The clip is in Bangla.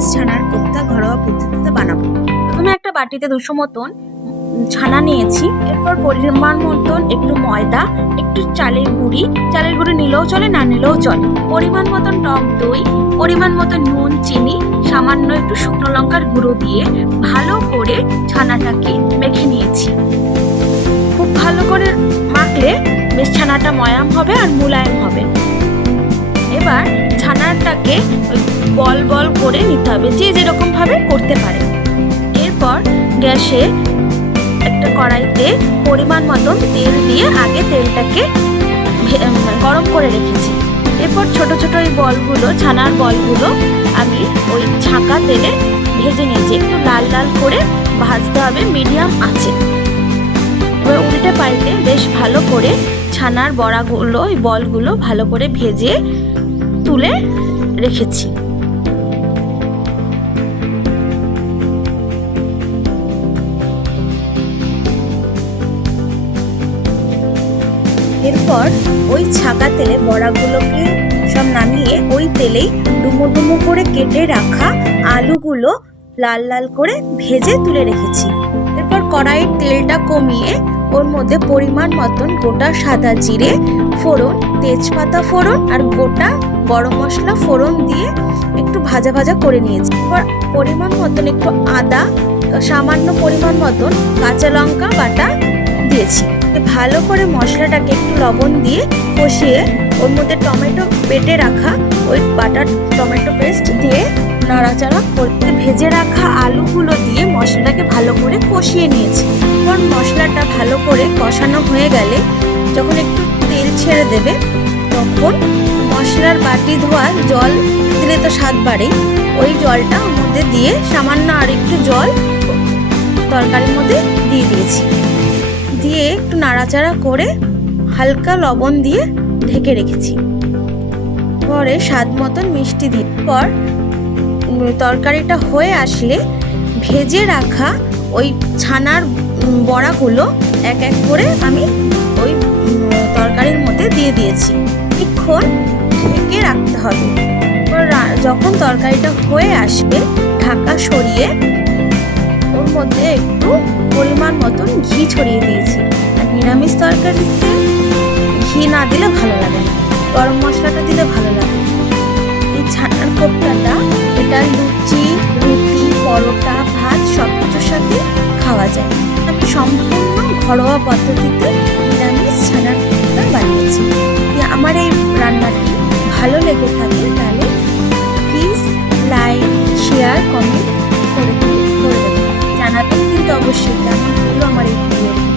নিরামিষ ছানার কোপ্তা ঘরোয়া পদ্ধতিতে বানাবো। প্রথমে একটা বাটিতে দুশো মতন ছানা নিয়েছি। এরপর পরিমাণ মতন একটু ময়দা, একটু চালের গুঁড়ি। চালের গুঁড়ি নিলেও চলে, না নিলেও চলে। পরিমাণ মতন টক দই, পরিমাণ মতন নুন, চিনি, সামান্য একটু শুকনো লঙ্কার গুঁড়ো দিয়ে ভালো করে ছানাটাকে মেখে নিয়েছি। খুব ভালো করে মাখলে বেশ ছানাটা ময়াম হবে আর মুলায়ম হবে। এবার ছানাটাকে বল বল করে নিতে হবে, যে যেরকম ভাবে করতে পারে। এরপর গ্যাসে একটা কড়াইতে পরিমাণ মতন তেল দিয়ে আগে তেলটাকে গরম করে রেখেছি। এরপর ছোট ছোট ওই বলগুলো, ছানার বলগুলো আমি ওই ছাঁকা তেলে ভেজে নিয়েছি। একটু লাল লাল করে ভাজতে হবে, মিডিয়াম আছে এবার উল্টে পাল্টে বেশ ভালো করে ছানার বড়াগুলো, ওই বলগুলো ভালো করে ভেজে তুলে রেখেছি। এরপর ওই ছাকা তেলে বড়াগুলোকে সব নামিয়ে ওই তেলেই ডুমো ডুমো করে কেটে রাখা আলুগুলো লাল লাল করে ভেজে তুলে রেখেছি। এরপর কড়াইয়ের তেলটা কমিয়ে ওর মধ্যে পরিমাণ মতন গোটা সাদা জিরে ফোড়ন, তেজপাতা ফোড়ন আর গোটা গরম মশলা ফোড়ন দিয়ে একটু ভাজা ভাজা করে নিয়েছি। এরপর পরিমাণ মতন একটু আদা, সামান্য পরিমাণ মতন কাঁচা লঙ্কা বাটা দিয়েছি। ভালো করে মশলাটাকে একটু লবণ দিয়ে কষিয়ে ওর মধ্যে টমেটো বেটে রাখা, ওই বাটার টমেটো পেস্ট দিয়ে নাড়াচাড়া করতে ভেজে রাখা আলুগুলো দিয়ে মশলাটাকে ভালো করে কষিয়ে নিয়েছি। এরপর মশলাটা ভালো করে কষানো হয়ে গেলে যখন একটু তেল ছেড়ে দেবে, তখন মশলার বাটি ধোয়া জল দিলে তো স্বাদ বাড়ে, ওই জলটা ওর মধ্যে দিয়ে সামান্য আর একটু জল তরকারির মধ্যে দিয়ে দিয়েছি। দিয়ে একটু নাড়াচাড়া করে হালকা লবণ দিয়ে ঢেকে রেখেছি। পরে স্বাদ মতন মিষ্টি দিয়ে পর তরকারিটা হয়ে আসলে ভেজে রাখা ওই ছানার বড়াগুলো এক এক করে আমি ওই তরকারির মধ্যে দিয়ে দিয়েছি। কিছুক্ষণ ঢেকে রাখতে হবে। যখন তরকারিটা হয়ে আসবে, ঢাকা সরিয়ে মধ্যে একটু পরিমাণ মতন ঘি ছড়িয়ে দিয়েছি। আর নিরামিষ তরকারিতে ঘি না দিলে ভালো লাগে গরম মশলাটা দিলে ভালো লাগে এই ছানার কোপ্তাটা, এটা লুচি, রুটি, পরোটা, ভাত সব কিছুর সাথে খাওয়া যায়। আমি সম্পূর্ণ ঘরোয়া পদ্ধতিতে নিরামিষ ছানার কোপ্তা বানিয়েছি। আমার এই রান্নাটি ভালো লেগে থাকে তাহলে প্লিজ লাইক শেয়ার কমেন্ট অবশ্যই জানান আমার এই ভিডিও